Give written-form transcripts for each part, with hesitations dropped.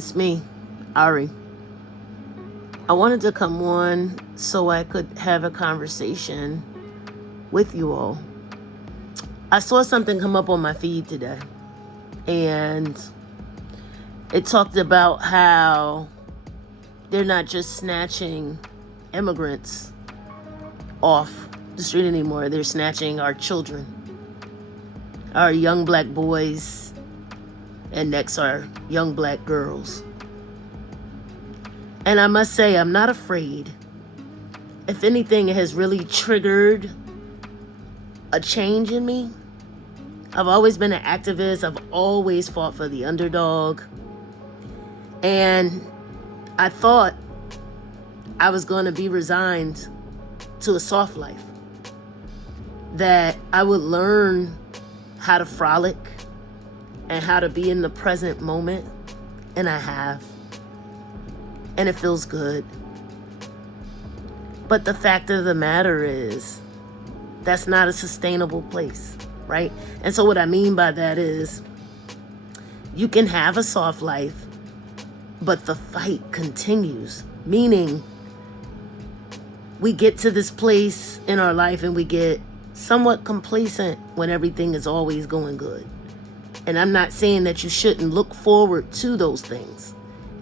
it's me, Ari. I wanted to come on so I could have a conversation with you all. I saw something come up on my feed today, and it talked about how they're not just snatching immigrants off the street anymore. They're snatching our children, our young black boys, and next our young black girls. And I must say, I'm not afraid. If anything, it has really triggered a change in me. I've always been an activist. I've always fought for the underdog. And I thought I was going to be resigned to a soft life. That I would learn how to frolic and how to be in the present moment. And I have. And it feels good. But the fact of the matter is, that's not a sustainable place, right? And so what I mean by that is, you can have a soft life, but the fight continues. Meaning, we get to this place in our life and we get somewhat complacent when everything is always going good. And I'm not saying that you shouldn't look forward to those things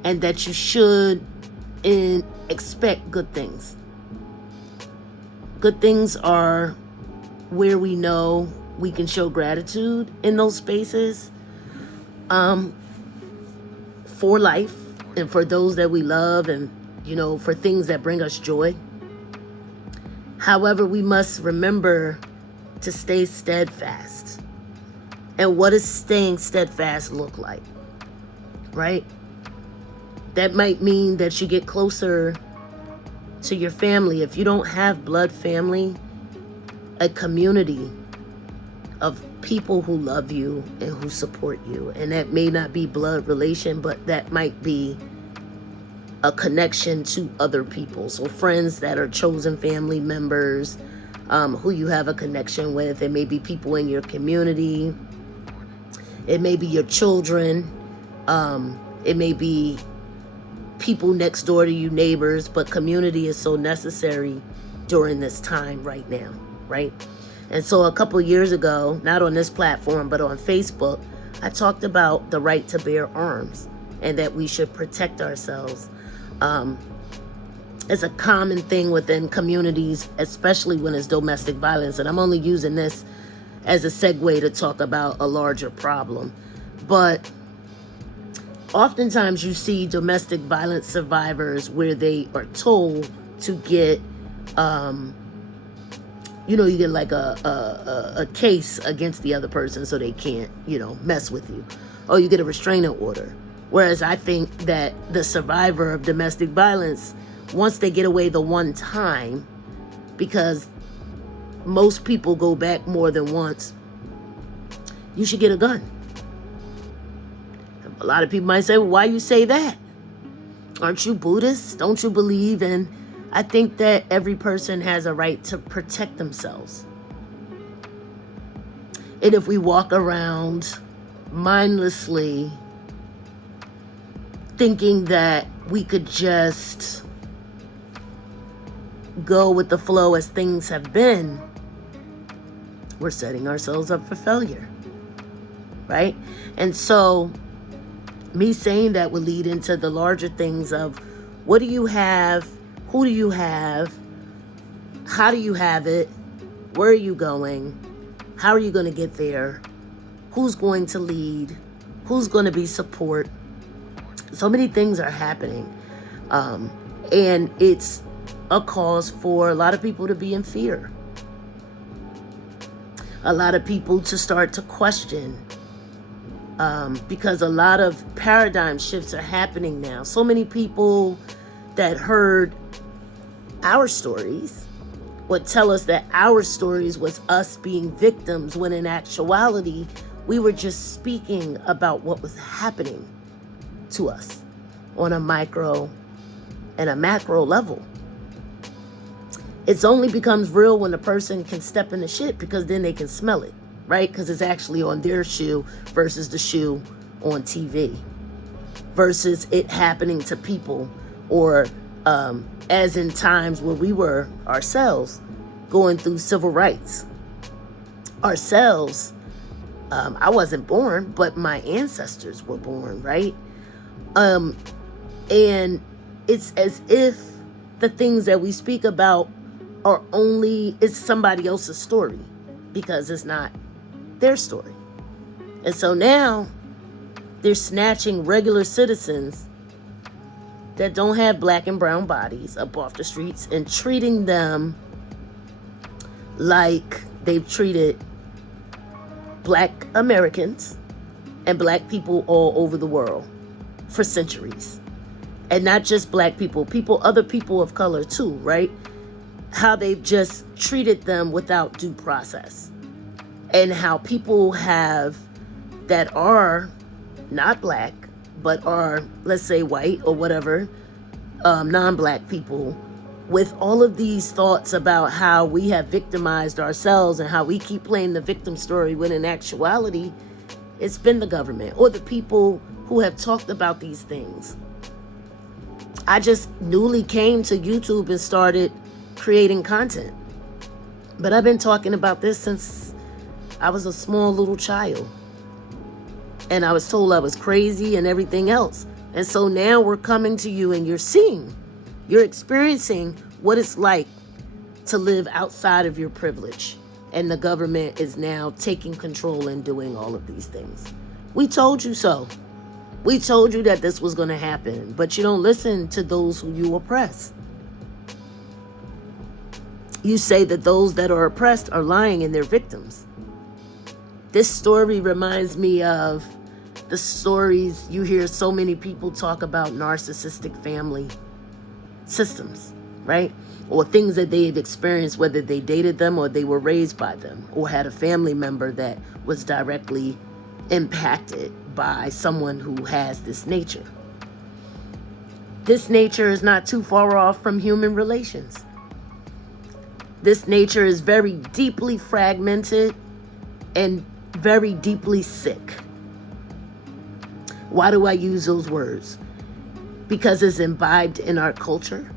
and that you should expect good things. Good things are where we know we can show gratitude in those spaces for life and for those that we love and, for things that bring us joy. However, we must remember to stay steadfast. And what does staying steadfast look like? Right? That might mean that you get closer to your family. If you don't have blood family, a community of people who love you and who support you. And that may not be blood relation, but that might be a connection to other people. So friends that are chosen family members, who you have a connection with. It may be people in your community. It may be your children. It may be people next door to you, neighbors, but community is so necessary during this time right now, right? And so a couple years ago, not on this platform, but on Facebook, I talked about the right to bear arms and that we should protect ourselves. It's a common thing within communities, especially when it's domestic violence. And I'm only using this as a segue to talk about a larger problem. But oftentimes you see domestic violence survivors where they are told to get, you get like a case against the other person so they can't, mess with you. Or you get a restraining order. Whereas I think that the survivor of domestic violence, once they get away the one time, because most people go back more than once, you should get a gun. A lot of people might say, well, why you say that? Aren't you Buddhist? Don't you believe in? I think that every person has a right to protect themselves. And if we walk around mindlessly thinking that we could just go with the flow as things have been, we're setting ourselves up for failure, right? And so me saying that would lead into the larger things of what do you have, who do you have, how do you have it, where are you going, how are you going to get there, who's going to lead, who's going to be support. So many things are happening, and it's a cause for a lot of people to be in fear, a lot of people to start to question, because a lot of paradigm shifts are happening now. So many people that heard our stories would tell us that our stories was us being victims, when in actuality, we were just speaking about what was happening to us on a micro and a macro level. It's only becomes real when a person can step in the shit, because then they can smell it, right? Because it's actually on their shoe versus the shoe on TV. versus it happening to people, or as in times where we were ourselves going through civil rights. Ourselves, I wasn't born, but my ancestors were born, right? And it's as if the things that we speak about it's somebody else's story, because it's not their story. And so now they're snatching regular citizens that don't have black and brown bodies up off the streets and treating them like they've treated black Americans and black people all over the world for centuries. And not just black people, other people of color too, right? How they've just treated them without due process. And how people that are not black, but are, let's say, white or whatever, non-black people, with all of these thoughts about how we have victimized ourselves and how we keep playing the victim story, when in actuality, it's been the government or the people who have talked about these things. I just newly came to YouTube and started creating content. But I've been talking about this since I was a small little child. And I was told I was crazy and everything else. And so now we're coming to you and you're experiencing what it's like to live outside of your privilege. And the government is now taking control and doing all of these things. We told you so. We told you that this was going to happen, but you don't listen to those who you oppress. You say that those that are oppressed are lying and they're victims. This story reminds me of the stories you hear so many people talk about, narcissistic family systems, right? Or things that they've experienced, whether they dated them or they were raised by them or had a family member that was directly impacted by someone who has this nature. This nature is not too far off from human relations. This nature is very deeply fragmented and very deeply sick. Why do I use those words? Because it's imbibed in our culture.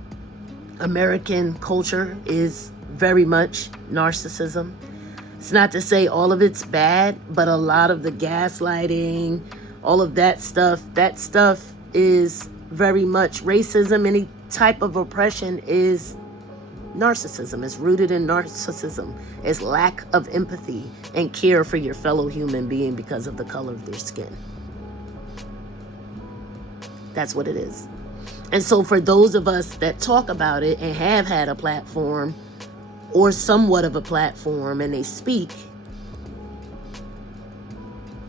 American culture is very much narcissism. It's not to say all of it's bad, but a lot of the gaslighting, all of that stuff is very much racism. Any type of oppression is narcissism. It's rooted in narcissism. It's lack of empathy and care for your fellow human being because of the color of their skin. That's what it is. And so for those of us that talk about it and have had a platform or somewhat of a platform and they speak,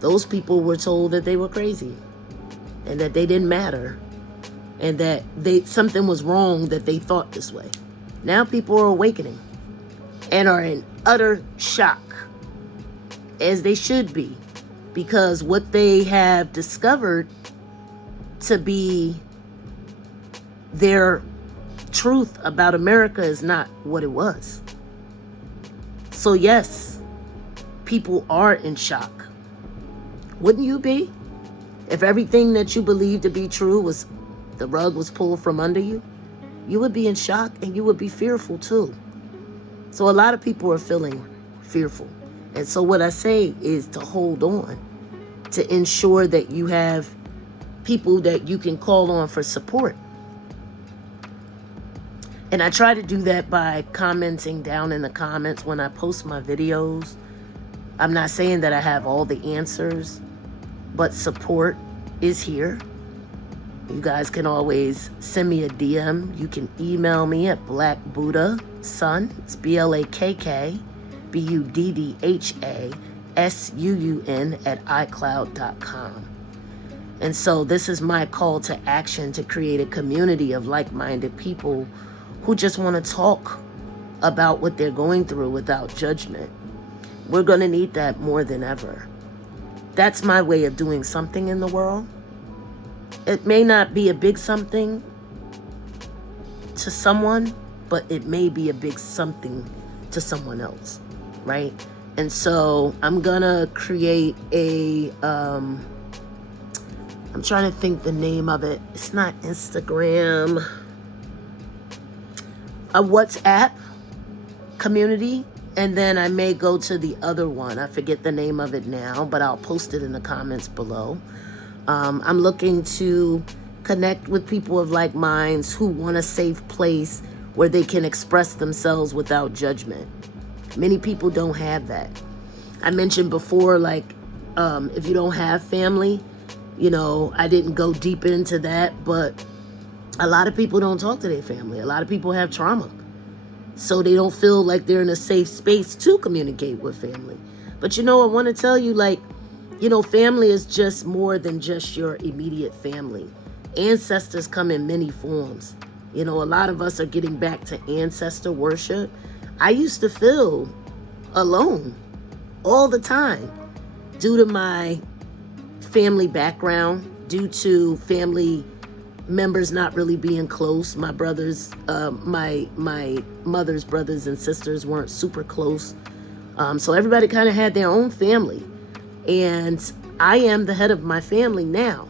those people were told that they were crazy and that they didn't matter and that something was wrong that they thought this way. Now people are awakening and are in utter shock, as they should be, because what they have discovered to be their truth about America is not what it was. So yes, people are in shock. Wouldn't you be? If everything that you believed to be true was the rug was pulled from under you, you would be in shock and you would be fearful too. So a lot of people are feeling fearful. And so what I say is to hold on, to ensure that you have people that you can call on for support. And I try to do that by commenting down in the comments when I post my videos. I'm not saying that I have all the answers, but support is here. You guys can always send me a DM. You can email me at blackbuddhasun, it's BlackBuddhaSuun at iCloud.com. And so this is my call to action to create a community of like-minded people who just want to talk about what they're going through without judgment. We're going to need that more than ever. That's my way of doing something in the world. It may not be a big something to someone, but it may be a big something to someone else, right? And so I'm gonna create a I'm trying to think the name of it. It's not Instagram. A WhatsApp community. And then I may go to the other one. I forget the name of it now, but I'll post it in the comments below. I'm looking to connect with people of like minds who want a safe place where they can express themselves without judgment. Many people don't have that. I mentioned before, like, if you don't have family, you know, I didn't go deep into that, but a lot of people don't talk to their family. A lot of people have trauma. So they don't feel like they're in a safe space to communicate with family. But you know, I want to tell you, like, you know, family is just more than just your immediate family. Ancestors come in many forms. You know, a lot of us are getting back to ancestor worship. I used to feel alone all the time due to my family background, due to family members not really being close. My brothers, my mother's brothers and sisters weren't super close. So everybody kind of had their own family. And I am the head of my family now.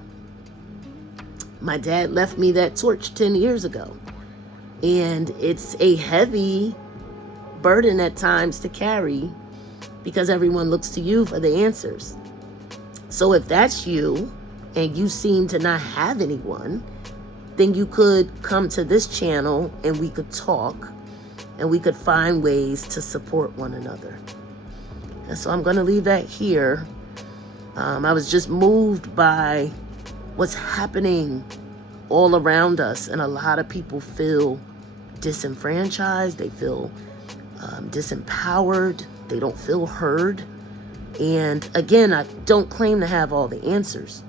My dad left me that torch 10 years ago. And it's a heavy burden at times to carry because everyone looks to you for the answers. So if that's you and you seem to not have anyone, then you could come to this channel and we could talk and we could find ways to support one another. And so I'm going to leave that here. I was just moved by what's happening all around us, and a lot of people feel disenfranchised, they feel disempowered, they don't feel heard. And again, I don't claim to have all the answers,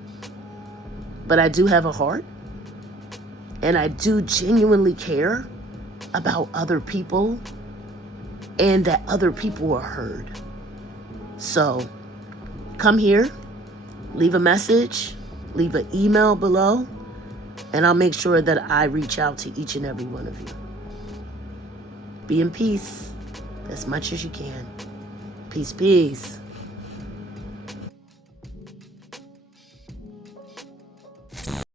but I do have a heart, and I do genuinely care about other people and that other people are heard. So come here, leave a message, leave an email below, and I'll make sure that I reach out to each and every one of you. Be in peace as much as you can. Peace, peace.